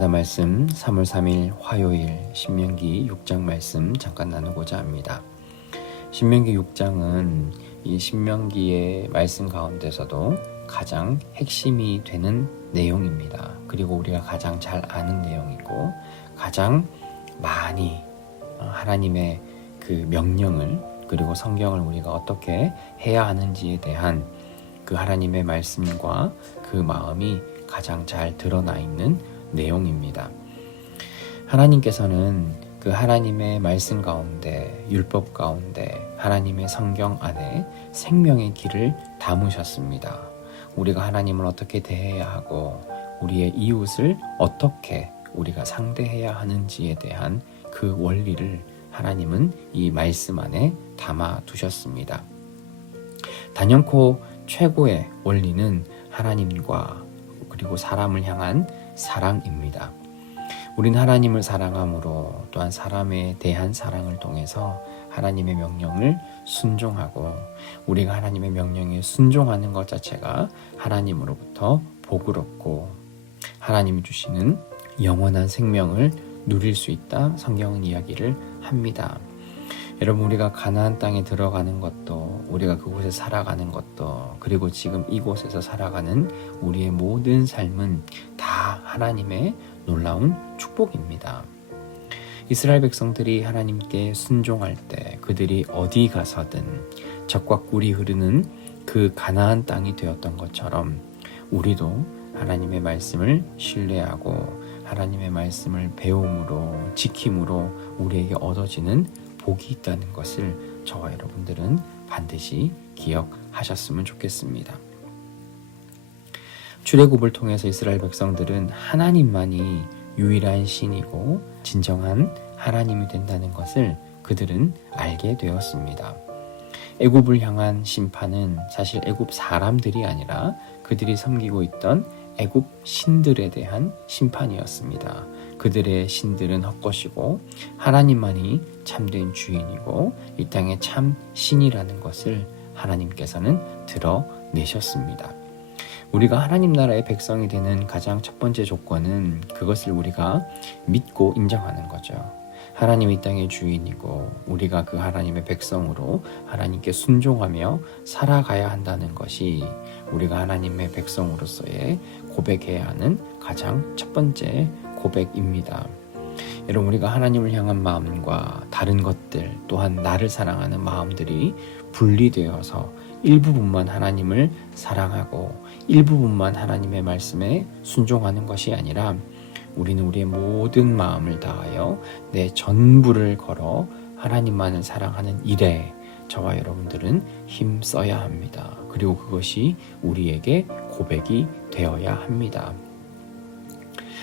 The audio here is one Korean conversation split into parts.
주일마다 말씀 3월 3일 화요일 신명기 6장 말씀 잠깐 나누고자 합니다. 신명기 6장은 이 신명기의 말씀 가운데서도 가장 핵심이 되는 내용입니다. 그리고 우리가 가장 잘 아는 내용이고 가장 많이 하나님의 그 명령을 그리고 성경을 우리가 어떻게 해야 하는지에 대한 그 하나님의 말씀과 그 마음이 가장 잘 드러나 있는 내용입니다. 하나님께서는 그 하나님의 말씀 가운데, 율법 가운데, 하나님의 성경 안에 생명의 길을 담으셨습니다. 우리가 하나님을 어떻게 대해야 하고 우리의 이웃을 어떻게 우리가 상대해야 하는지에 대한 그 원리를 하나님은 이 말씀 안에 담아 두셨습니다. 단연코 최고의 원리는 하나님과 그리고 사람을 향한 사랑입니다. 우린 하나님을 사랑함으로 또한 사람에 대한 사랑을 통해서 하나님의 명령을 순종하고 우리가 하나님의 명령에 순종하는 것 자체가 하나님으로부터 복을 얻고 하나님이 주시는 영원한 생명을 누릴 수 있다 성경은 이야기를 합니다. 여러분 우리가 가나안 땅에 들어가는 것도 우리가 그곳에 살아가는 것도 그리고 지금 이곳에서 살아가는 우리의 모든 삶은 다 하나님의 놀라운 축복입니다. 이스라엘 백성들이 하나님께 순종할 때 그들이 어디 가서든 젖과 꿀이 흐르는 그 가나안 땅이 되었던 것처럼 우리도 하나님의 말씀을 신뢰하고 하나님의 말씀을 배움으로 지킴으로 우리에게 얻어지는 복이 있다는 것을 저와 여러분들은 반드시 기억하셨으면 좋겠습니다. 출애굽을 통해서 이스라엘 백성들은 하나님만이 유일한 신이고 진정한 하나님이 된다는 것을 그들은 알게 되었습니다. 애굽을 향한 심판은 사실 애굽 사람들이 아니라 그들이 섬기고 있던 애굽 신들에 대한 심판이었습니다. 그들의 신들은 헛것이고 하나님만이 참된 주인이고 이 땅의 참 신이라는 것을 하나님께서는 드러내셨습니다. 우리가 하나님 나라의 백성이 되는 가장 첫 번째 조건은 그것을 우리가 믿고 인정하는 거죠. 하나님이 이 땅의 주인이고 우리가 그 하나님의 백성으로 하나님께 순종하며 살아가야 한다는 것이 우리가 하나님의 백성으로서의 고백해야 하는 가장 첫 번째 고백입니다. 여러분 우리가 하나님을 향한 마음과 다른 것들 또한 나를 사랑하는 마음들이 분리되어서 일부분만 하나님을 사랑하고 일부분만 하나님의 말씀에 순종하는 것이 아니라 우리는 우리의 모든 마음을 다하여 내 전부를 걸어 하나님만을 사랑하는 일에 저와 여러분들은 힘써야 합니다. 그리고 그것이 우리에게 고백이 되어야 합니다.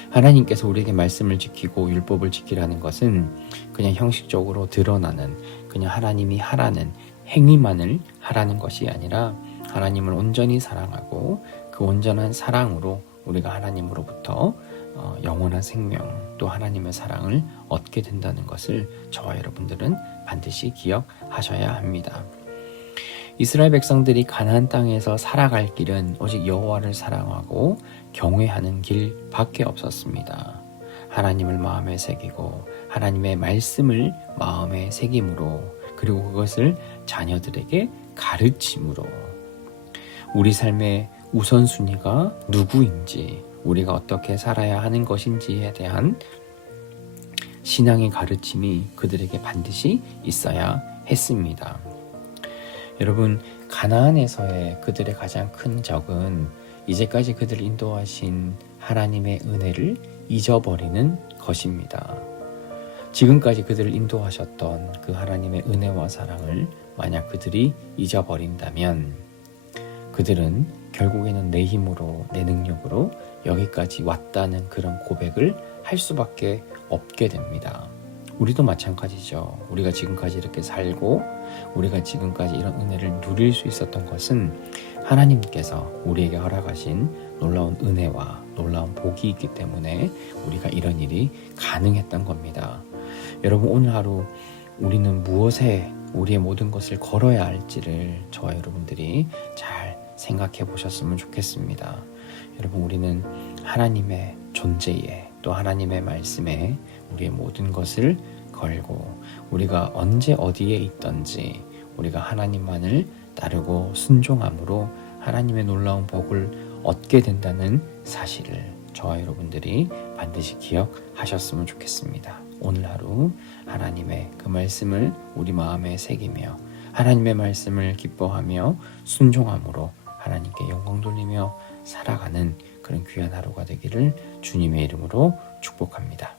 하나님께서 우리에게 말씀을 지키고 율법을 지키라는 것은 그냥 형식적으로 드러나는 그냥 하나님이 하라는 행위만을 하라는 것이 아니라 하나님을 온전히 사랑하고 그 온전한 사랑으로 우리가 하나님으로부터 영원한 생명 또 하나님의 사랑을 얻게 된다는 것을 저와 여러분들은 반드시 기억하셔야 합니다. 이스라엘 백성들이 가나안 땅에서 살아갈 길은 오직 여호와를 사랑하고 경외하는 길밖에 없었습니다. 하나님을 마음에 새기고 하나님의 말씀을 마음에 새김으로 그리고 그것을 자녀들에게 가르침으로 우리 삶의 우선순위가 누구인지 우리가 어떻게 살아야 하는 것인지에 대한 신앙의 가르침이 그들에게 반드시 있어야 했습니다. 여러분 가나안에서의 그들의 가장 큰 적은 이제까지 그들을 인도하신 하나님의 은혜를 잊어버리는 것입니다. 지금까지 그들을 인도하셨던 그 하나님의 은혜와 사랑을 만약 그들이 잊어버린다면 그들은 결국에는 내 힘으로 내 능력으로 여기까지 왔다는 그런 고백을 할 수밖에 없게 됩니다. 우리도 마찬가지죠. 우리가 지금까지 이렇게 살고 우리가 지금까지 이런 은혜를 누릴 수 있었던 것은 하나님께서 우리에게 허락하신 놀라운 은혜와 놀라운 복이 있기 때문에 우리가 이런 일이 가능했던 겁니다. 여러분 오늘 하루 우리는 무엇에 우리의 모든 것을 걸어야 할지를 저와 여러분들이 잘 생각해 보셨으면 좋겠습니다. 여러분 우리는 하나님의 존재에 또 하나님의 말씀에 우리의 모든 것을 걸고 우리가 언제 어디에 있든지 우리가 하나님만을 따르고 순종함으로 하나님의 놀라운 복을 얻게 된다는 사실을 저와 여러분들이 반드시 기억하셨으면 좋겠습니다. 오늘 하루 하나님의 그 말씀을 우리 마음에 새기며 하나님의 말씀을 기뻐하며 순종함으로 하나님께 영광 돌리며 살아가는 그런 귀한 하루가 되기를 주님의 이름으로 축복합니다.